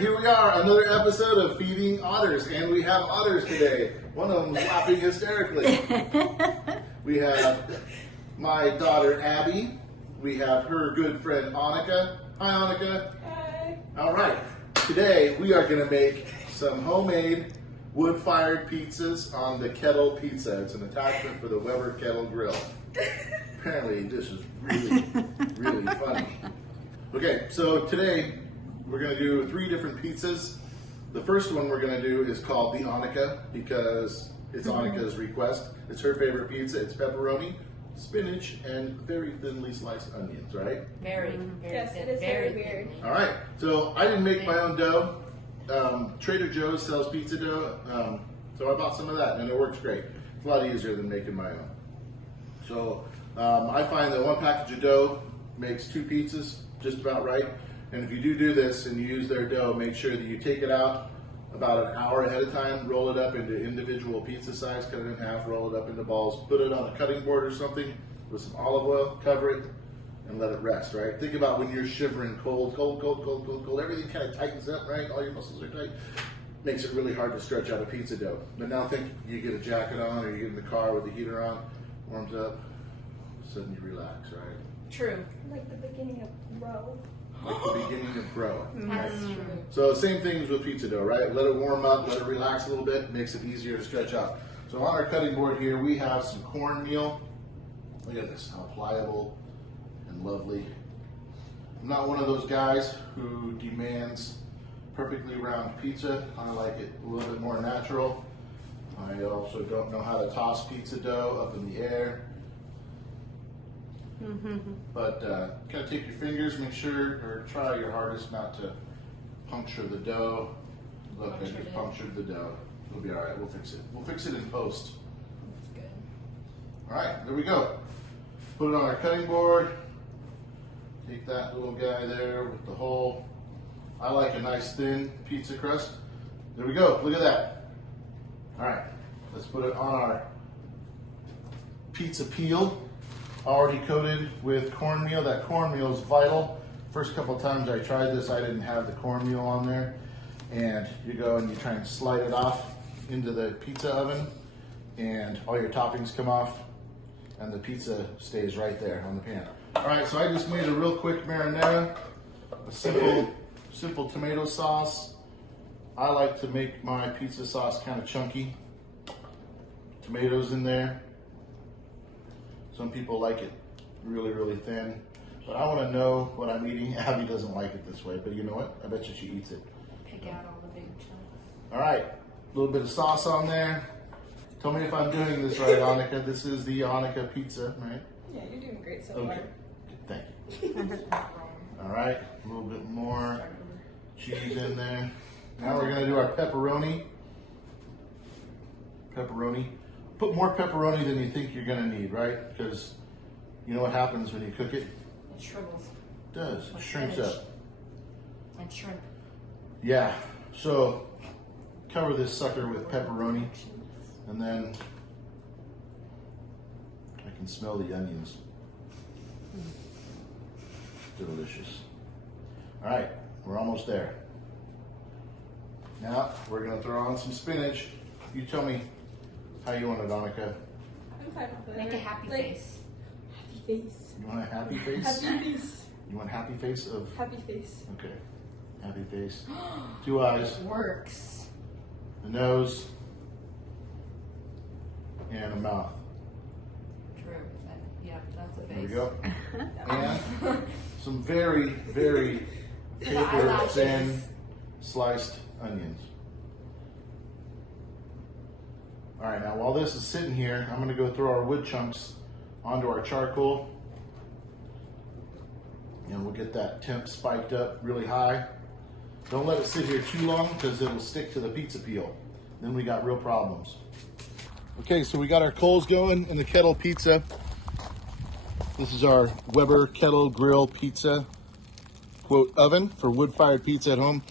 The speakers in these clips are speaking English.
here we are, another episode of Feeding Otters, and we have otters today. One of them is laughing hysterically. We have my daughter Abby. We have her good friend Annika. Hi, Annika. Hi. All right. Today we are going to make some homemade wood-fired pizzas on the KettlePizza. It's an attachment for the Weber Kettle Grill. Apparently, this is really, really funny. Okay, so today we're going to do 3 different pizzas. The first one we're going to do is called the Annika because it's Annika's request. It's her favorite pizza. It's pepperoni, spinach, and very thinly sliced onions, right? Very Yes, thin, it is very weird. All right, so I didn't make my own dough. Trader Joe's sells pizza dough, so I bought some of that, and it works great. It's a lot easier than making my own. So I find that 1 package of dough makes 2 pizzas, just about right. And if you do this and you use their dough, make sure that you take it out about an hour ahead of time, roll it up into individual pizza size, cut it in half, roll it up into balls, put it on a cutting board or something with some olive oil, cover it, and let it rest, right? Think about when you're shivering cold, everything kind of tightens up, right? All your muscles are tight. Makes it really hard to stretch out a pizza dough. But now think you get a jacket on or you get in the car with the heater on, warms up, suddenly you relax, right? True. Like the beginning of Bro. Like the beginning of Bro. That's true. So same things with pizza dough, right? Let it warm up, let it relax a little bit, makes it easier to stretch out. So on our cutting board here, we have some cornmeal. Look at this, how pliable and lovely. I'm not one of those guys who demands perfectly round pizza. I like it a little bit more natural. I also don't know how to toss pizza dough up in the air. But kind of take your fingers, make sure, or try your hardest not to puncture the dough. Look, I just punctured the dough. It'll be all right. We'll fix it. We'll fix it in post. That's good. All right, there we go. Put it on our cutting board. Take that little guy there with the hole. I like a nice thin pizza crust. There we go. Look at that. All right, let's put it on our pizza peel. Already coated with cornmeal. That cornmeal is vital. First couple of times I tried this, I didn't have the cornmeal on there. And you go and you try and slide it off into the pizza oven, and all your toppings come off, and the pizza stays right there on the pan. All right, so I just made a real quick marinara, a simple tomato sauce. I like to make my pizza sauce kind of chunky. Tomatoes in there. Some people like it really, really thin, but I want to know what I'm eating. Abby doesn't like it this way, but you know what? I bet you she eats it. Pick out all the big chunks. All right, a little bit of sauce on there. Tell me if I'm doing this right, Annika. This is the Annika pizza, right? Yeah, you're doing great so Okay, thank you. All right, a little bit more cheese in there. Now we're gonna do our pepperoni. Put more pepperoni than you think you're gonna need, right? Because you know what happens when you cook it? It shrivels. It does, it Like shrinks spinach. up. And shrimp. Yeah, so cover this sucker with pepperoni, and then I can smell the onions. Delicious. All right, we're almost there. Now we're gonna throw on some spinach. You tell me how you want it, Annika. I'm fine with it. Make a happy face. Happy face. You want a happy face? Happy face. You want happy face of? Happy face. Okay, happy face. 2 eyes, It works. a nose, and a mouth. True. Yep, that's a face. There we go. And some very, very The tapered, eyelashes. thin, sliced onions. All right, now while this is sitting here, I'm gonna go throw our wood chunks onto our charcoal. And we'll get that temp spiked up really high. Don't let it sit here too long because it'll stick to the pizza peel. Then we got real problems. Okay, so we got our coals going in the KettlePizza. This is our Weber Kettle Grill Pizza, quote, oven for wood-fired pizza at home.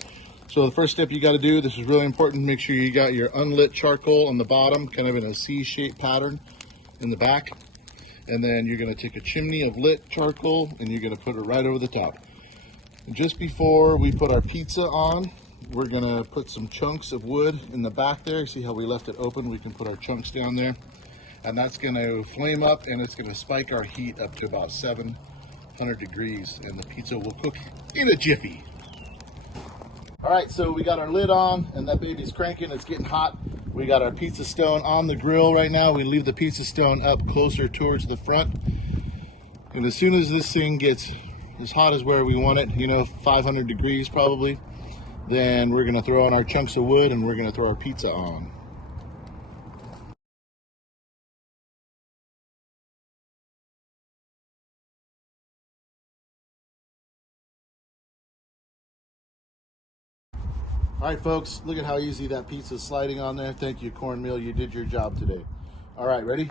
So the first step you got to do, this is really important, make sure you got your unlit charcoal on the bottom, kind of in a C-shaped pattern in the back. And then you're going to take a chimney of lit charcoal and you're going to put it right over the top. And just before we put our pizza on, we're gonna put some chunks of wood in the back there. See how we left it open? We can put our chunks down there. And that's gonna flame up and it's gonna spike our heat up to about 700 degrees and the pizza will cook in a jiffy. All right, so we got our lid on and that baby's cranking, it's getting hot. We got our pizza stone on the grill right now. We leave the pizza stone up closer towards the front. And as soon as this thing gets as hot as where we want it, you know, 500 degrees probably, then we're gonna throw on our chunks of wood and we're gonna throw our pizza on. All right, folks, look at how easy that pizza is sliding on there. Thank you, cornmeal. You did your job today. All right, ready?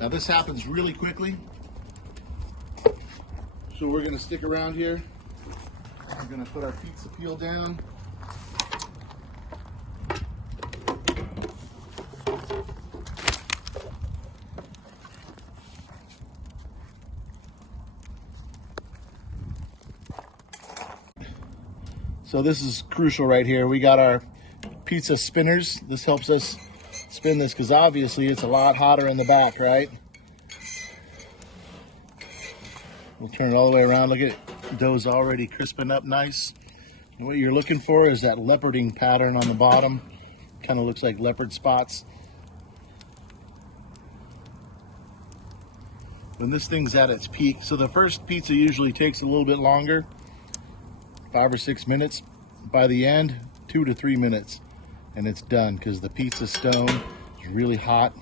Now this happens really quickly. So we're gonna stick around here. We're gonna put our pizza peel down. So this is crucial right here. We got our pizza spinners. This helps us spin this because obviously it's a lot hotter in the back, right? We'll turn it all the way around. Look at it. Dough's already crisping up nice. And what you're looking for is that leoparding pattern on the bottom. Kind of looks like leopard spots. When this thing's at its peak, so the first pizza usually takes a little bit longer, 5 or 6 minutes. By the end, 2 to 3 minutes, and it's done because the pizza stone is really hot.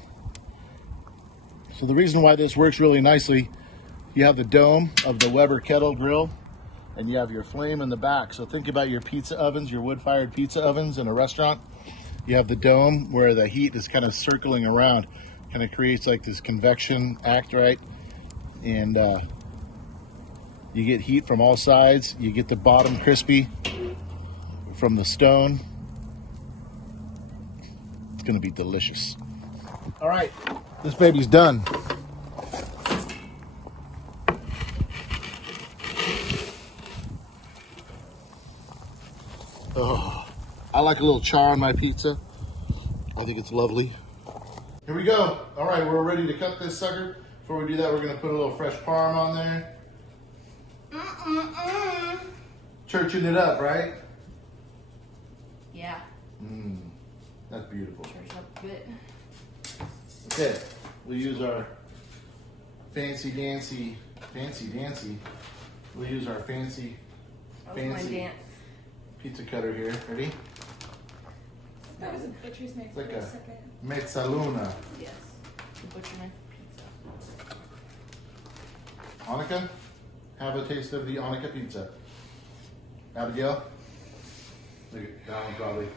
So the reason why this works really nicely, you have the dome of the Weber kettle grill, and you have your flame in the back. So think about your pizza ovens, your wood-fired pizza ovens in a restaurant. You have the dome where the heat is kind of circling around, kind of creates like this convection act, right? And you get heat from all sides. You get the bottom crispy from the stone. It's gonna be delicious. All right, this baby's done. Oh, I like a little char on my pizza. I think it's lovely. Here we go. All right, we're ready to cut this sucker. Before we do that, we're gonna put a little fresh parm on there. Churching it up, right? Yeah. That's beautiful. Church up a bit. Okay, we'll use our fancy dancy. We'll use our fancy dance. pizza cutter here. Ready? That was a butcher's knife It's like for a a second. mezzaluna. Yes. The butcher knife pizza. Annika, have a taste of the Annika pizza. Abigail? Look at that one probably.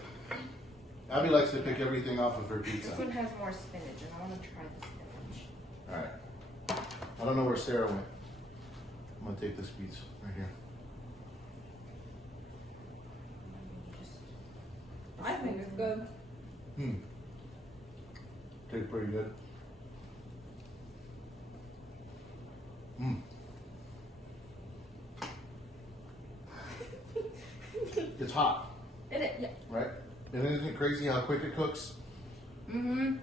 Abby likes to pick everything off of her pizza. This one has more spinach, and I want to try the spinach. All right. I don't know where Sarah went. I'm gonna take this piece right here. I think it's good. Tastes pretty good. It's hot, Did it? Yeah. right? And isn't it crazy how quick it cooks? All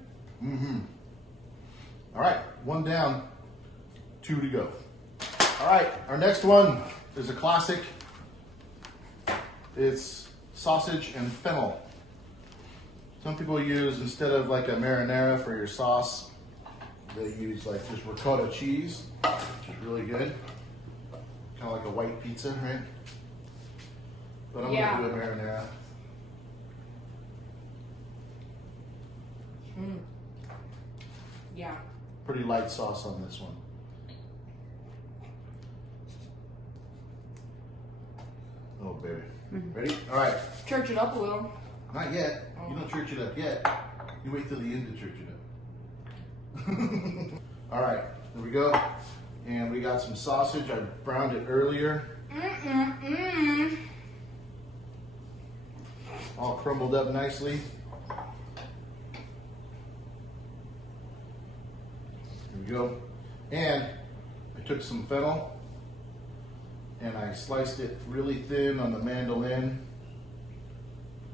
right, 1 down, 2 to go. All right, our next one is a classic. It's sausage and fennel. Some people use, instead of like a marinara for your sauce, they use like just ricotta cheese, which is really good. Kind of like a white pizza, right? But I'm gonna do a marinara. Yeah. Pretty light sauce on this one. Oh, baby. Ready? All right. Church it up a little. Not yet. You don't church it up yet. You wait till the end to church it up. All right. There we go. And we got some sausage. I browned it earlier. All crumbled up nicely. There we go. And I took some fennel and I sliced it really thin on the mandolin.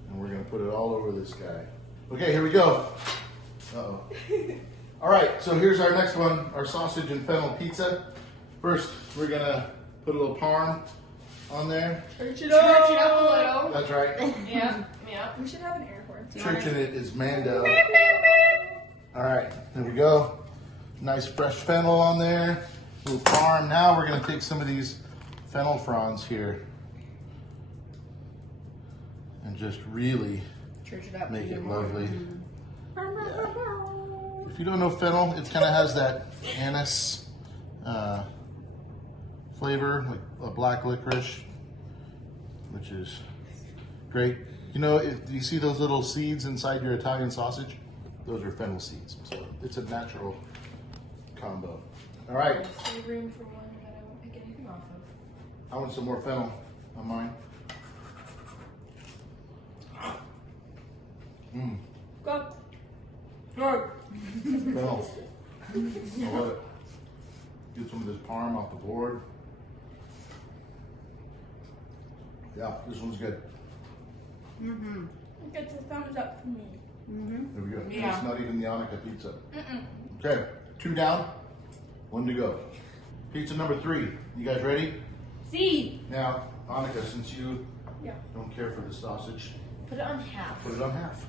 And we're gonna put it all over this guy. Okay, here we go. Uh-oh. All right, so here's our next one, our sausage and fennel pizza. First, we're gonna put a little parm on there. Church it Church it up a little. That's right. Yeah, yeah. We should have an air horn. Churching it is Mando. All right, there we go. Nice fresh fennel on there. A little parm. Now we're gonna take some of these fennel fronds here and just really Church it up. make it even more. lovely. If you don't know fennel, it kind of has that anise flavor, like a black licorice, which is great. You know, if you see those little seeds inside your Italian sausage, those are fennel seeds. So it's a natural combo. All right, There's still room for one that I won't pick anything off of. I want some more fennel on mine. Mmm, Go. Good. fennel. I love it. Get some of this parm off the board. Yeah, this one's good. Mm-hmm. It gets a thumbs up from me. Mm-hmm. There we go. And Yeah. it's not even the Annika pizza. Okay, 2 down, 1 to go. Pizza number 3. You guys ready? See, Now, Annika, since you Yeah. don't care for the sausage, put it on half. put it on half.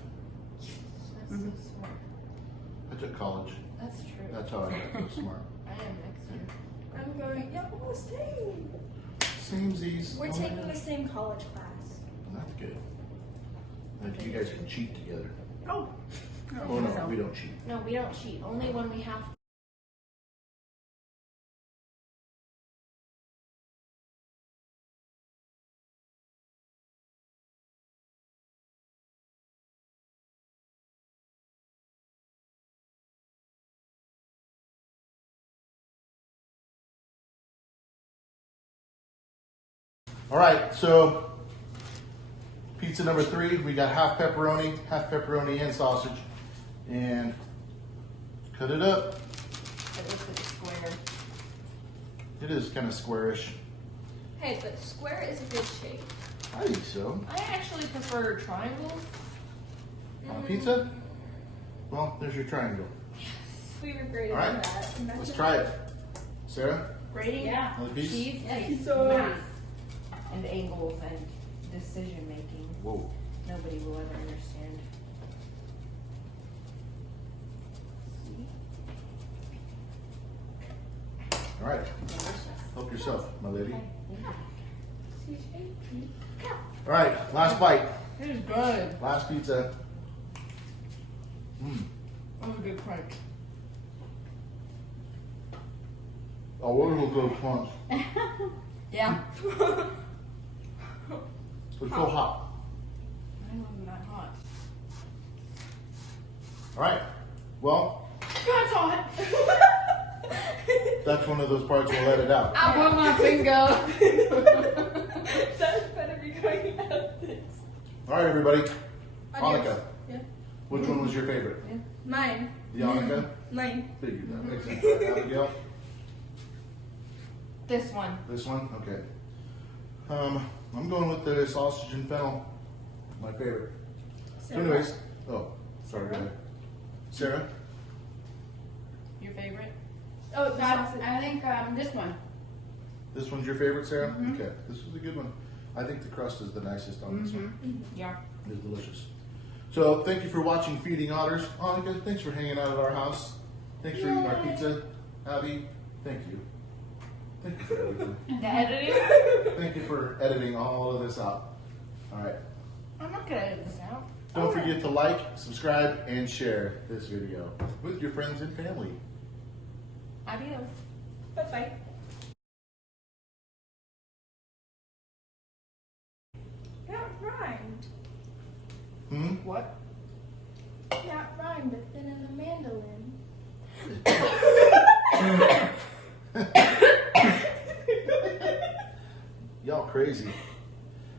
That's so smart. I took college. That's true. That's how I got so smart. I am next year. I'm going, yeah, we're staying. Samesies. We're Oh my taking God. the same college class. That's good. Like you guys can cheat together. Oh. Oh no, we don't cheat. No, we don't cheat. Only when we have. All right, so pizza number 3, we got half pepperoni and sausage, and cut it up. It looks like a square. It is kind of squarish. Hey, but square is a good shape. I think so. I actually prefer triangles. On a pizza? Well, there's your triangle. We were great All at right, that. And that's let's it. try it. Sarah, Grading. Yeah. another piece? Cheese takes So- math and angles and decision making. Whoa. Nobody will ever understand. See? All right, Delicious. help yourself, my lady. Okay. All right, last bite, It is good. last pizza. Mmm. That was a good crunch. Oh, what a little good crunch. Yeah. It's so hot. Mine wasn't that hot. All right, well, That's hot. that's one of those parts we'll let it out. I want my finger. That better be going out this. All right, everybody. Adios. Annika, Yeah. which one was your favorite? Mine. The Annika? Mine. Figured that makes sense. Right, Abigail? This one. This one? Okay. I'm going with the sausage and fennel. My favorite. So anyways, oh, sorry, go ahead. Sarah? Your favorite? Oh, the sausage. I think this one. This one's your favorite, Sarah? Okay, this was a good one. I think the crust is the nicest on this one. Yeah. It's delicious. So thank you for watching Feeding Otters. Annika, thanks for hanging out at our house. Thanks for eating our pizza. Abby, thank you. Thank you for everything. The editing? Thank you for editing all of this out. All right. I'm not gonna edit this out. Don't forget to like, subscribe, and share this video with your friends and family. Adios. Bye-bye. That rhymed. Hmm? What? That rhymed, but then in the mandolin. Y'all crazy.